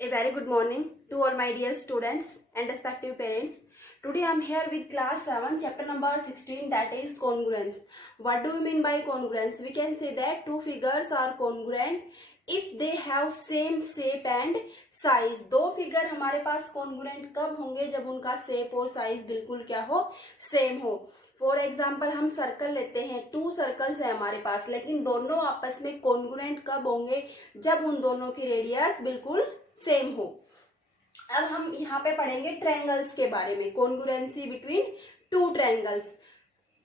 A very good morning to all my dear students and respective parents. Today I am here with class 7 chapter number 16, that is congruence. What do you mean by congruence? We can say that two figures are congruent if they have same shape and size. दो figure हमारे पास congruent कब होंगे? जब उनका shape और size बिल्कुल क्या हो, सेम हो. फॉर एग्जाम्पल हम सर्कल लेते हैं, टू सर्कल्स है हमारे पास, लेकिन दोनों आपस में कॉन्ग्रुएंट कब होंगे? जब उन दोनों की रेडियस बिल्कुल सेम हो. अब हम यहाँ पे पढ़ेंगे ट्रायंगल्स के बारे में, कॉन्ग्रुएंसी बिटवीन टू ट्रायंगल्स.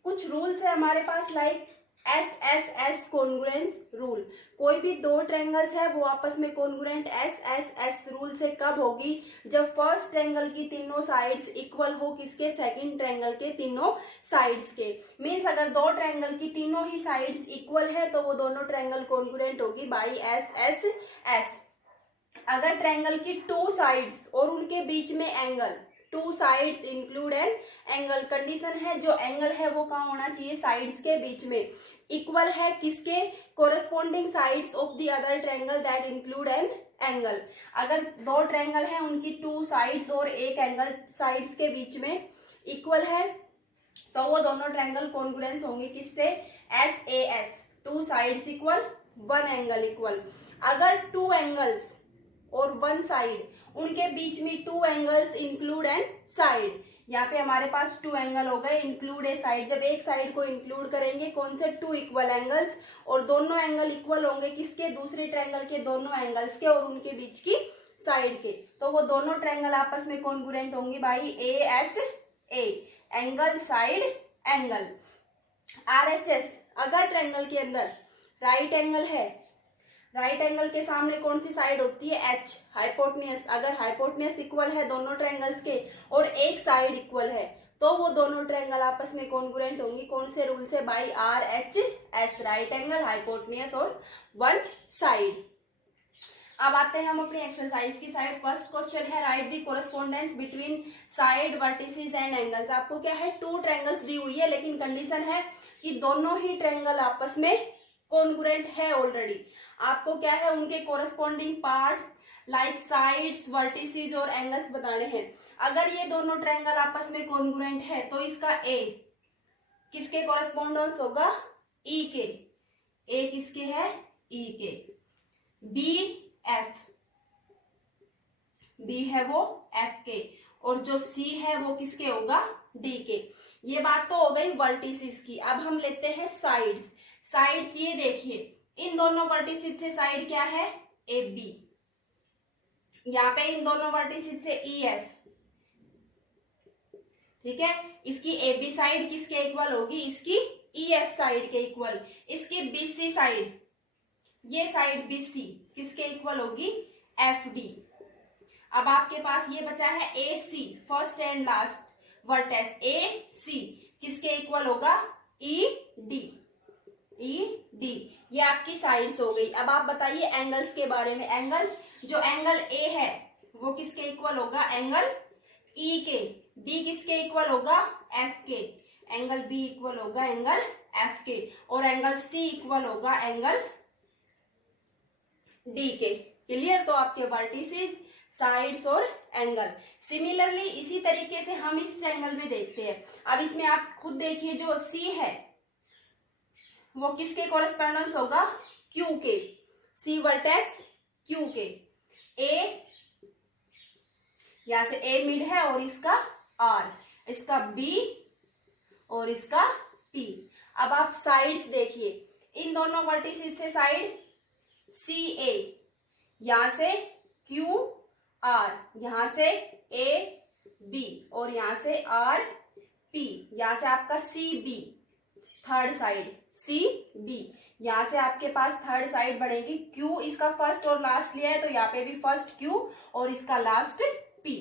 कुछ रूल्स है हमारे पास, लाइक एस कॉन्ग्रुएंस रूल. कोई भी दो ट्रायंगल्स है वो आपस में कॉन्ग्रुएंट एस रूल से कब होगी? जब फर्स्ट ट्रायंगल की तीनों साइड्स इक्वल हो किसके? सेकंड ट्रायंगल के तीनों साइड्स के. मींस अगर दो ट्रायंगल की तीनों ही साइड्स इक्वल है तो वो दोनों ट्रायंगल कॉन्ग्रुएंट होगी बाई एस. अगर ट्रायंगल की टू साइड्स और उनके बीच में angle, two sides include an angle, condition है जो एंगल है वो कहाँ होना चाहिए? साइड्स के बीच में. इक्वल है किसके? Corresponding sides of the other triangle that include an angle. अगर दो ट्रायंगल है उनकी टू साइड्स और एक एंगल साइड्स के बीच में इक्वल है तो वो दोनों ट्रायंगल कॉन्ग्रुएंस होंगे किससे? S. Two sides equal, one angle equal. अगर टू एंगल्स और वन साइड, उनके बीच में two angles include and side. यहाँ पे हमारे पास टू एंगल हो गए, इंक्लूड ए साइड. जब एक साइड को इंक्लूड करेंगे कौन से? टू इक्वल एंगल्स, और दोनों एंगल इक्वल होंगे किसके? दूसरे ट्रायंगल के दोनों एंगल्स के और उनके बीच की साइड के. तो वो दोनों ट्रायंगल आपस में कॉन्ग्रुएंट होंगी by A, angle side angle. RHS, अगर ट्रायंगल के अंदर राइट एंगल है, राइट एंगल के सामने कौन सी साइड होती है? H, hypotenuse. अगर हाइपोटेन्यूस इक्वल है दोनों ट्रायंगल्स के और एक साइड इक्वल है तो वो दोनों ट्रायंगल आपस में कॉन्ग्रुएंट होंगी कौन से रूल से? By RHS, right angle, hypotenuse और वन साइड. अब आते हैं हम अपनी एक्सरसाइज की साइड. फर्स्ट क्वेश्चन है right the correspondence between side vertices and angles. आपको क्या है? टू ट्रायंगल्स दी हुई है लेकिन कंडीशन है कि दोनों ही ट्रायंगल आपस में कॉन्ग्रुएंट है ऑलरेडी. आपको क्या है? उनके corresponding parts like sides, vertices और एंगल्स बताने हैं. अगर ये दोनों ट्रायंगल आपस में कॉन्ग्रुएंट है तो इसका ए किसके कोरेस्पॉन्डेंस होगा? ई के. ए किसके है? ई के. बी एफ, बी है वो एफ के, और जो सी है वो किसके होगा? डी के. ये बात तो हो गई वर्टिसेस की. अब हम लेते हैं साइड्स. साइड्स ये देखिए, इन दोनों वर्टिसेस से साइड क्या है? A B. यहाँ पे इन दोनों वर्टिसेस से ई एफ. ठीक है, इसकी ए बी साइड किसके इक्वल होगी? इसकी ई एफ साइड के इक्वल. इसकी बी सी साइड, ये साइड बी सी किसके इक्वल होगी? F D. अब आपके पास ये बचा है ए सी, फर्स्ट एंड लास्ट वर्टेक्स. ए सी किसके इक्वल होगा? E D. ये आपकी साइड्स हो गई. अब आप बताइए एंगल्स के बारे में. एंगल्स, जो एंगल ए है वो किसके इक्वल होगा? एंगल ई के. बी किसके इक्वल होगा? एफ के. एंगल बी इक्वल होगा एंगल एफ के, और एंगल सी इक्वल होगा एंगल डी के. क्लियर? तो आपके वर्टिसेस, साइड्स और एंगल. सिमिलरली इसी तरीके से हम इस ट्रायंगल में देखते हैं. अब इसमें आप खुद देखिए, जो सी है वो किसके कोरेस्पोंडेंस होगा? क्यू के. सी वर्टेक्स क्यू के. ए, यहां से ए मिड है और इसका आर, इसका बी और इसका पी. अब आप साइड्स देखिए, इन दोनों वर्टिसेस से साइड सी ए, यहां से क्यू आर, यहां से ए बी और यहां से आर पी. यहां से आपका C B, third side C B. यहां से आपके पास थर्ड साइड बनेगी क्यू. इसका फर्स्ट और लास्ट लिया है तो यहाँ पे भी फर्स्ट क्यू और इसका लास्ट पी.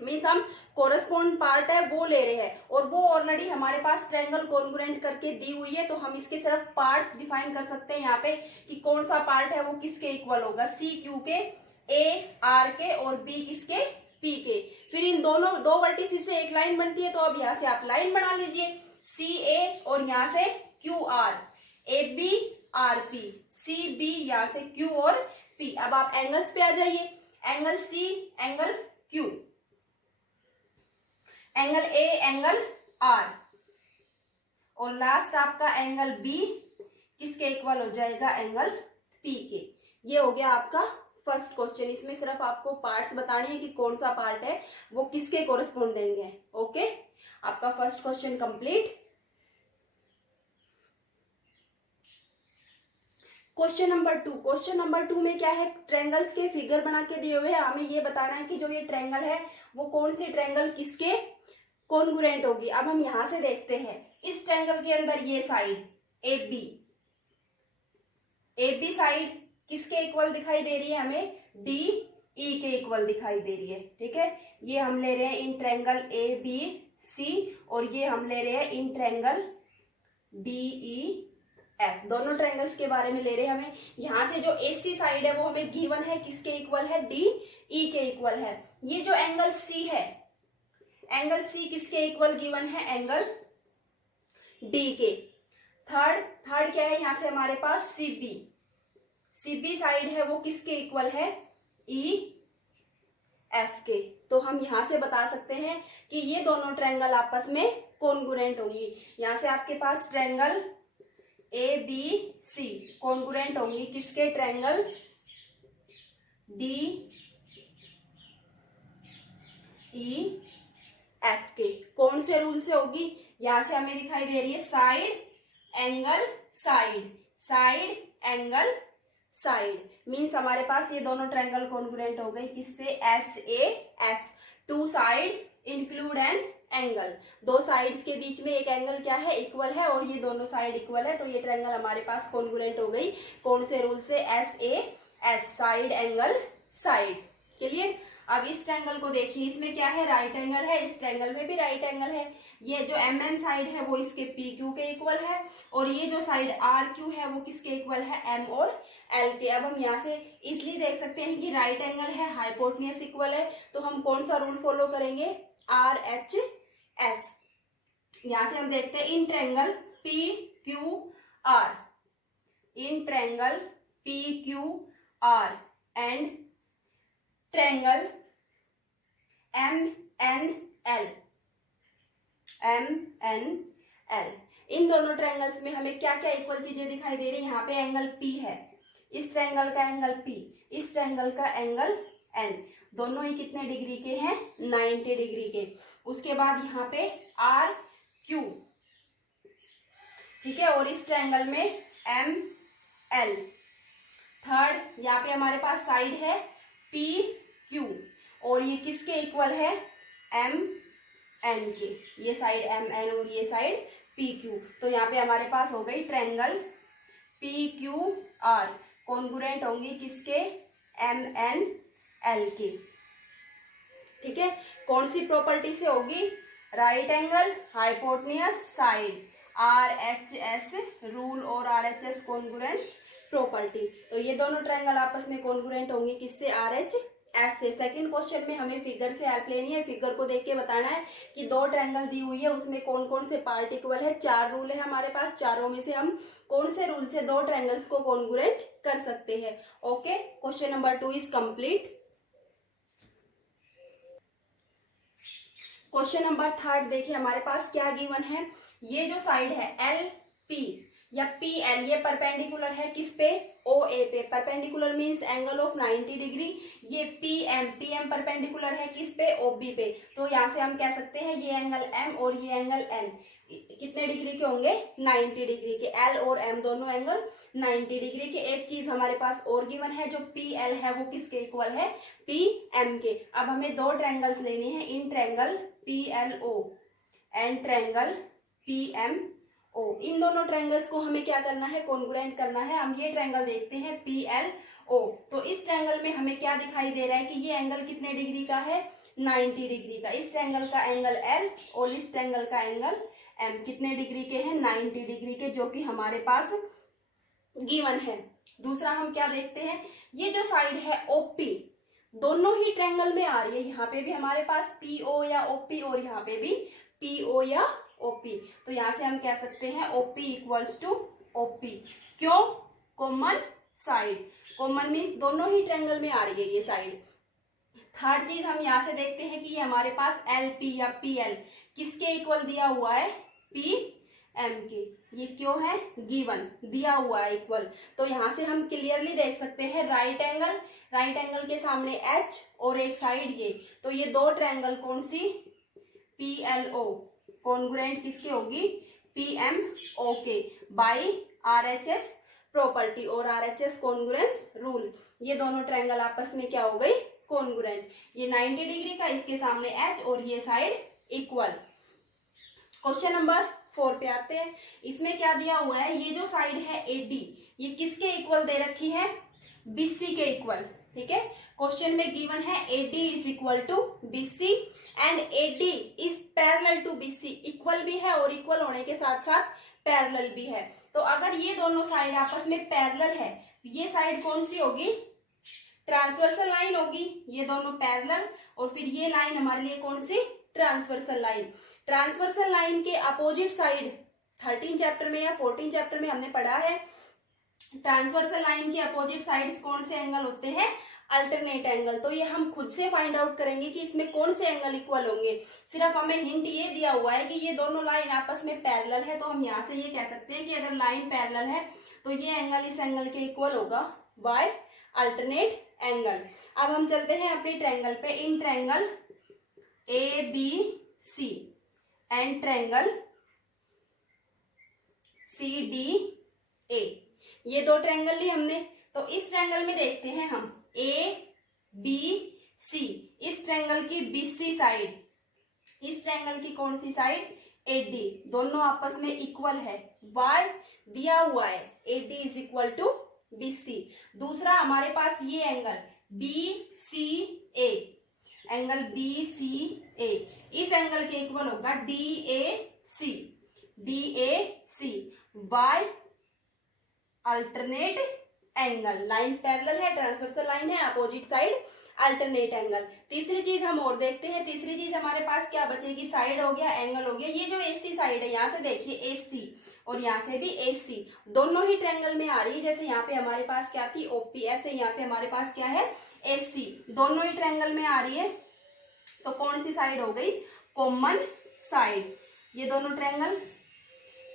मीन्स हम कोरेस्पोंड पार्ट है वो ले रहे हैं, और वो ऑलरेडी हमारे पास ट्रायंगल कॉन्ग्रुएंट करके दी हुई है, तो हम इसके सिर्फ पार्ट्स डिफाइन कर सकते हैं यहाँ पे कि कौन सा पार्ट है वो किसके इक्वल होगा? सी क्यू के, ए आर के और बी किसके? पी के. फिर इन दोनों दो वर्टिसेस से एक लाइन बनती है, तो अब यहाँ से आप लाइन बना लीजिए. सी ए और यहाँ से Q R, A B R P, C B, यहाँ से क्यू और पी. अब आप एंगल्स पे आ जाइए. Angle C angle Q, angle A angle R, और लास्ट आपका एंगल बी किसके इक्वल हो जाएगा, एंगल पी के। ये हो गया आपका फर्स्ट क्वेश्चन। इसमें सिर्फ आपको पार्ट्स बताने हैं कि कौन सा पार्ट है वो किसके कोरस्पोंडिंग है। ओके, आपका first question complete. Question number 2, question number 2 में क्या है, ट्रायंगल्स के फिगर बना के दिए हुए हैं। हमें ये बताना है कि जो ये ट्रायंगल है वो कौन सी ट्रायंगल किसके कॉन्ग्रुएंट होगी। अब हम यहां से देखते हैं, इस ट्रायंगल के अंदर ये साइड ए बी साइड किसके इक्वल दिखाई दे रही है, हमें डी ई के इक्वल दिखाई दे रही है। ठीक है, ये हम ले रहे हैं इन ट्रायंगल ए बी सी, और ये हम ले रहे हैं in triangle D E F. दोनों ट्रायंगल्स के बारे में ले रहे हैं। हमें यहां से जो एसी साइड है वो हमें गिवन है किसके इक्वल है, डी ई के इक्वल है। ये जो एंगल सी है, एंगल सी किसके इक्वल गिवन है, एंगल डी के। थर्ड क्या है, यहां से हमारे पास सीबी साइड है वो किसके इक्वल है, ई एफ के। तो हम यहां से बता सकते हैं कि ये दोनों ट्रायंगल आपस में कॉन्ग्रुएंट होंगी। यहां से आपके पास triangle A B C congruent होंगी किसके, ट्रायंगल डी ई एफ के। कौन से रूल से होगी, यहां से हमें दिखाई दे रही है side angle side angle side, means हमारे पास ये दोनों ट्रायंगल कॉन्ग्रुएंट हो गई किससे, S A S, two sides include an angle. दो साइड्स के बीच में एक एंगल क्या है, इक्वल है, और ये दोनों साइड इक्वल है, तो ये ट्रायंगल हमारे पास कॉन्ग्रुएंट हो गई। कौन से रूल से, S A S, side angle side. Clear. अब इस ट्रायंगल को देखिए, इसमें क्या है, राइट एंगल है, इस ट्रायंगल में भी राइट एंगल है। ये जो एम एन साइड है वो इसके पी क्यू के इक्वल है, और ये जो साइड आर क्यू है वो किसके इक्वल है, एम और एल के। अब हम यहाँ से इसलिए देख सकते हैं कि राइट एंगल है, हाइपोटेन्यूज इक्वल है, तो हम कौन सा रूल फॉलो करेंगे, आर एच एस। यहां से हम देखते हैं in triangle P Q R, in triangle P Q R and triangle M N L, इन दोनों ट्रायंगल्स में हमें क्या क्या इक्वल चीजें दिखाई दे रही है। यहाँ पे एंगल P है, इस ट्रायंगल का एंगल P, इस ट्रायंगल का एंगल N, दोनों ही कितने डिग्री के हैं, 90 डिग्री के। उसके बाद यहाँ पे R Q, ठीक है, और इस ट्रायंगल में M L। थर्ड यहाँ पे हमारे पास साइड है P Q, और ये किसके इक्वल है, M N के। ये साइड M N और ये साइड P Q। तो यहाँ पे हमारे पास हो गई triangle P Q R congruent होंगी किसके, M N L के। ठीक है, कौन सी प्रॉपर्टी से होगी, right angle, hypotenuse, side, RHS rule और RHS कॉन्ग्रुएंस प्रॉपर्टी। तो ये दोनों ट्रायंगल आपस में कॉन्ग्रुएंट होंगे किससे, RHS से। सेकंड क्वेश्चन में हमें फिगर से हेल्प लेनी है। फिगर को देख के बताना है कि दो ट्रायंगल दी हुई है, उसमें कौन कौन से पार्ट इक्वल है। 4 रूल है हमारे पास, चारों में से हम कौन से रूल से दो ट्रायंगल्स को कॉन्ग्रुएंट कर सकते हैं। Okay, question number 2 is complete. Question number 3 देखिए, हमारे पास क्या गिवन है। ये जो साइड है एल पी या पी एल, ये परपेंडिकुलर है किस पे, ओ ए पे। Perpendicular means angle of 90 degree. ये पी एम परपेंडिकुलर है किस पे, ओ बी पे। तो यहाँ से हम कह सकते हैं ये एंगल एम और ये एंगल एन कितने डिग्री के होंगे, 90 डिग्री के। एल और एम दोनों एंगल 90 डिग्री के। एक चीज हमारे पास और गिवन है, जो पी एल है वो किसके इक्वल है, पी एम के। अब हमें दो ट्रायंगल्स लेने हैं, in triangle P L O and triangle P M O. इन दोनों ट्रायंगल्स को हमें क्या करना है, कॉन्ग्रुएंट करना है। हम ये ट्रायंगल देखते हैं पी एल ओ। तो इस ट्रायंगल में हमें क्या दिखाई दे रहा है कि ये एंगल कितने डिग्री का है, 90 डिग्री का। इस ट्रायंगल का एंगल एल और इस ट्रायंगल का एंगल एम कितने डिग्री के हैं, 90 डिग्री के, जो कि हमारे पास गिवन है। दूसरा हम क्या देखते हैं, ये जो साइड है ओपी, दोनों ही ट्रायंगल में आ रही है। यहाँ पे भी हमारे पास पीओ या ओपी और यहाँ पे भी पीओ या ओपी। तो यहां से हम कह सकते हैं ओपी इक्वल्स टू ओपी। क्यों, कॉमन साइड। कॉमन मीन्स दोनों ही ट्रायंगल में आ रही है ये साइड। थर्ड चीज हम यहाँ से देखते हैं कि ये हमारे पास एल पी या पी एल किसके इक्वल दिया हुआ है, पी एम के। ये क्यों है, गिवन दिया हुआ है इक्वल। तो यहाँ से हम क्लियरली देख सकते हैं राइट एंगल के सामने एच और एक साइड ये, तो ये दो ट्रायंगल कौन सी, पी एल ओ कॉन्ग्रुएंट किसकी होगी, पी एम ओ के by R H S property और R H S congruence rule. ये दोनों ट्रायंगल आपस में क्या हो गई, कॉन्ग्रुएंट। ये 90 डिग्री का, इसके सामने एच और ये साइड इक्वल। क्वेश्चन नंबर 4 पे आते हैं। इसमें क्या दिया हुआ है, ये जो साइड है एडी ये किसके इक्वल दे रखी है, बीसी के इक्वल। ठीक है, क्वेश्चन में गिवन है AD is equal to BC and AD is parallel to BC. Equal भी है और इक्वल होने के साथ साथ पैरेलल भी है। तो अगर ये दोनों साइड आपस में पैरेलल है, ये साइड कौन सी होगी, ट्रांसवर्सल लाइन होगी। ये दोनों पैरेलल और फिर ये लाइन हमारे लिए कौन सी, ट्रांसवर्सल लाइन। ट्रांसवर्सल लाइन के अपोजिट साइड 13 चैप्टर में या 14 चैप्टर में हमने पढ़ा है, ट्रांसवर्सल लाइन के अपोजिट साइड्स कौन से एंगल होते हैं, अल्टरनेट एंगल। तो ये हम खुद से फाइंड आउट करेंगे कि इसमें कौन से एंगल इक्वल होंगे। सिर्फ हमें हिंट ये दिया हुआ है कि ये दोनों लाइन आपस में पैरेलल है, तो हम यहाँ से ये कह सकते हैं कि अगर लाइन पैरेलल है तो ये एंगल इस एंगल के इक्वल होगा बाय अल्टरनेट एंगल। अब हम चलते हैं अपने ट्रायंगल पे। In triangle A B C and triangle C D A, ये दो ट्रायंगल ली हमने। तो इस ट्रायंगल में देखते हैं हम ए बी सी, इस ट्रायंगल की बीसी साइड, इस ट्रायंगल की कौन सी साइड, एडी, दोनों आपस में इक्वल है। वाई दिया हुआ है AD is equal to BC. दूसरा हमारे पास ये angle B C A, angle B C A इस एंगल के इक्वल होगा D A C, D A C. By alternate angle, lines parallel है, ट्रांसवर्सल लाइन है, अपोजिट साइड अल्टरनेट एंगल। तीसरी चीज हम और देखते हैं। तीसरी चीज हमारे पास क्या बचेगी, साइड हो गया, एंगल हो गया। ये जो एसी साइड है, यहाँ से देखिए एसी और यहाँ से भी एसी, दोनों ही ट्रायंगल में आ रही है। जैसे यहाँ पे हमारे पास क्या थी, ओपी, ऐसे यहाँ पे हमारे पास क्या है, एसी, दोनों ही ट्रायंगल में आ रही है। तो कौन सी साइड हो गई, कॉमन साइड। ये दोनों ट्रायंगल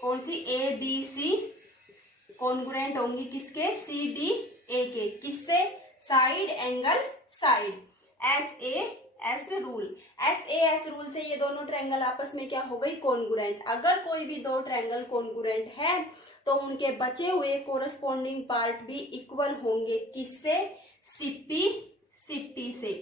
कौन सी, ए बी सी कॉन्ग्रुएंट होंगी किसके, सी डी ए के, किससे, side angle side, S A S rule. S A S rule से ये दोनों ट्रायंगल आपस में क्या हो गई, कॉन्ग्रुएंट। अगर कोई भी दो ट्रायंगल कॉन्ग्रुएंट है तो उनके बचे हुए कोरस्पॉन्डिंग पार्ट भी इक्वल होंगे, किससे, सीपी सीटी से।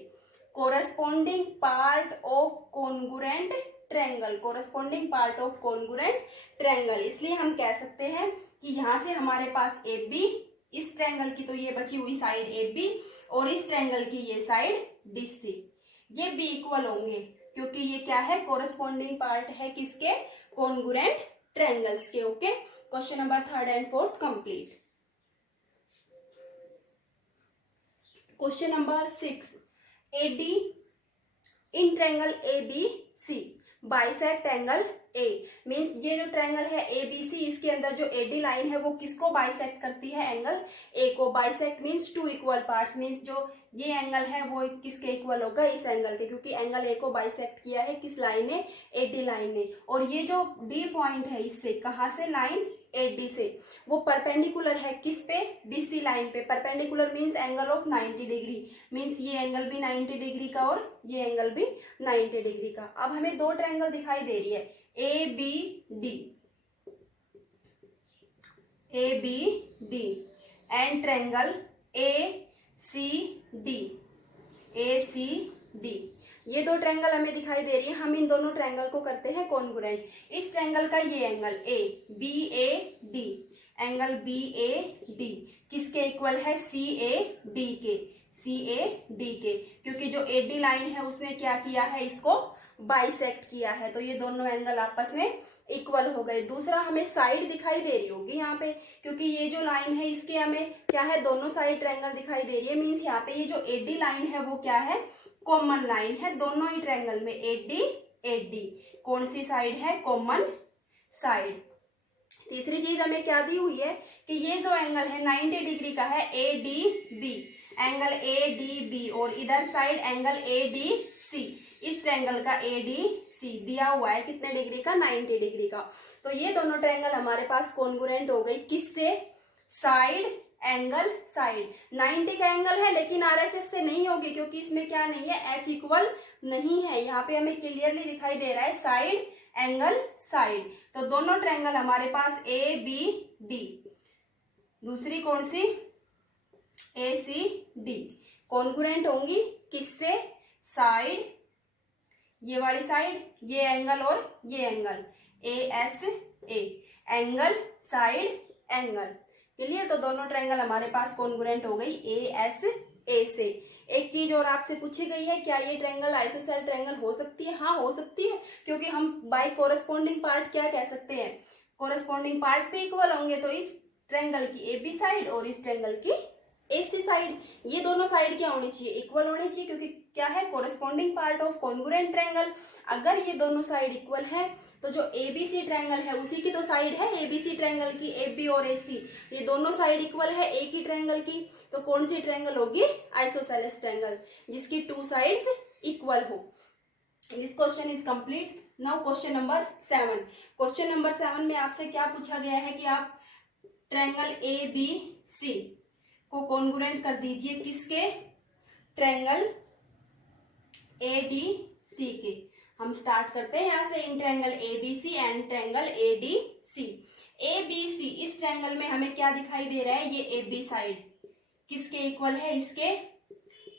Corresponding part of congruent triangle, corresponding part of congruent triangle. इसलिए हम कह सकते हैं कि यहां से हमारे पास ए बी, इस ट्रायंगल की तो ये बची हुई साइड ए बी और इस ट्रायंगल की ये साइड डी सी, ये भी इक्वल होंगे क्योंकि ये क्या है, कोरस्पॉन्डिंग पार्ट है किसके, कॉन्ग्रुएंट ट्रायंगल्स के। Okay, question number 3rd and 4th complete. Question number 6, AD in triangle A B C bisect angle A. Means ये जो ट्रायंगल है ए बी सी, इसके अंदर जो एडी लाइन है वो किसको बाइसेक्ट करती है, एंगल ए को। Bisect means two equal parts, means जो ये एंगल है वो किसके इक्वल होगा, इस एंगल के, क्योंकि एंगल ए को बाइसेक्ट किया है किस लाइन ने, एडी लाइन ने। और ये जो डी पॉइंट है इससे, कहां से, लाइन एडी से, वो परपेंडिकुलर है किस पे, बीसी लाइन पे। Perpendicular means angle of 90 degree, means ये एंगल भी 90 डिग्री का और ये एंगल भी 90 डिग्री का। अब हमें दो ट्रायंगल दिखाई दे रही है, A B D, A B D and triangle A C D, A C D. ये दो ट्रायंगल हमें दिखाई दे रही है। हम इन दोनों ट्रायंगल को करते हैं कॉन्ग्रुएंट। इस ट्रायंगल का ये angle A B A D, angle B A D किसके इक्वल है, सी ए डी के, सी ए डी के, क्योंकि जो एडी लाइन है उसने क्या किया है, इसको बाइसेक्ट किया है। तो ये दोनों एंगल आपस में इक्वल हो गए। दूसरा हमें साइड दिखाई दे रही होगी यहाँ पे, क्योंकि ये जो लाइन है इसके हमें क्या है, दोनों साइड ट्रायंगल दिखाई दे रही है। मीन्स यहाँ पे ये जो एडी लाइन है वो क्या है, कॉमन लाइन है दोनों ही ट्रायंगल में, एडी एडी। कौन सी साइड है, कॉमन साइड। तीसरी चीज हमें क्या दी हुई है कि ये जो एंगल है 90 डिग्री का है, A D B, angle A D B और इधर side angle A D C. इस ट्रायंगल का ए डी सी दिया हुआ है कितने डिग्री का, 90 डिग्री का। तो ये दोनों ट्रायंगल हमारे पास कॉन्ग्रुएंट हो गई, किससे, साइड एंगल साइड। 90 का एंगल है लेकिन आरएचएस से नहीं होगी क्योंकि इसमें क्या नहीं है, एच इक्वल नहीं है। यहाँ पे हमें क्लियरली दिखाई दे रहा है साइड एंगल साइड। तो दोनों ट्रायंगल हमारे पास ए बी डी, दूसरी कौन सी, ए सी डी, कॉन्ग्रुएंट होंगी किससे, साइड, ये वाली साइड, ये एंगल और ये angle, A S A, angle side angle. Clear. तो दोनों ट्रायंगल हमारे पास कॉन्ग्रुएंट हो गई ए एस ए से। एक चीज और आपसे पूछी गई है, क्या ये ट्रायंगल आइसोसेल ट्रायंगल हो सकती है? हाँ हो सकती है, क्योंकि हम बाय कोरस्पॉन्डिंग पार्ट क्या कह सकते हैं, कोरस्पॉन्डिंग पार्ट पे इक्वल होंगे। तो इस ट्रायंगल की ए बी साइड और इस ट्रायंगल की ए सी साइड, ये दोनों साइड क्या होनी चाहिए, इक्वल होनी चाहिए, क्योंकि क्या है, corresponding part of congruent triangle. अगर ये दोनों साइड इक्वल है तो जो एबीसी ट्रायंगल है उसी की तो साइड है एबीसी ट्रायंगल की, ए बी और ए सी, ये दोनों साइड इक्वल है एक ही ट्रायंगल की। तो कौन सी ट्रायंगल होगी, आइसोसेलेस ट्रायंगल, जिसकी टू साइड्स इक्वल हो। This question is complete. Now question number 7। Question number 7 में आपसे क्या पूछा गया है कि आप ट्रायंगल ए बी सी को कॉन्ग्रुएंट कर दीजिए किसके, ट्रायंगल ए डी सी के। हम स्टार्ट करते हैं यहाँ से, in triangle A B C and triangle A D C. A B C, इस ट्रायंगल में हमें क्या दिखाई दे रहा है, ये ए बी साइड किसके इक्वल है, इसके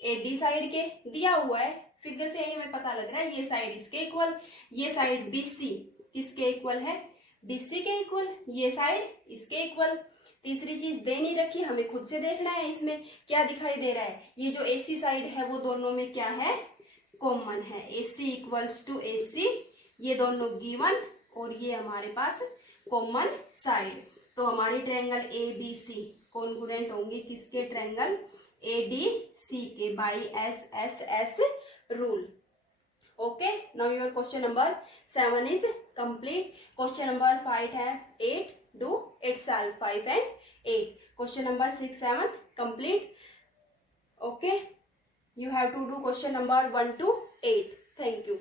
ए डी साइड के, दिया हुआ है फिगर से, यही हमें पता लग रहा है, ये साइड इसके इक्वल, ये साइड बी सी किसके इक्वल है, डी सी के इक्वल, ये साइड इसके इक्वल। तीसरी चीज दे नहीं रखी, हमें खुद से देखना है इसमें क्या दिखाई दे रहा है, ये जो ए सी साइड है वो दोनों में क्या है, कॉमन है, ए सी इक्वल्स टू ए सी, ये दोनों गिवन और ये हमारे पास कॉमन साइड। तो हमारी triangle A B C congruent होंगी किसके, ट्रायंगल ए डी सी के, by S S S rule. Okay, now your question number 7 is complete. Question number 5 है 8, do itself 5 and 8. Question number 6, 7 complete. Okay, you have to do question number 1 to 8. Thank you.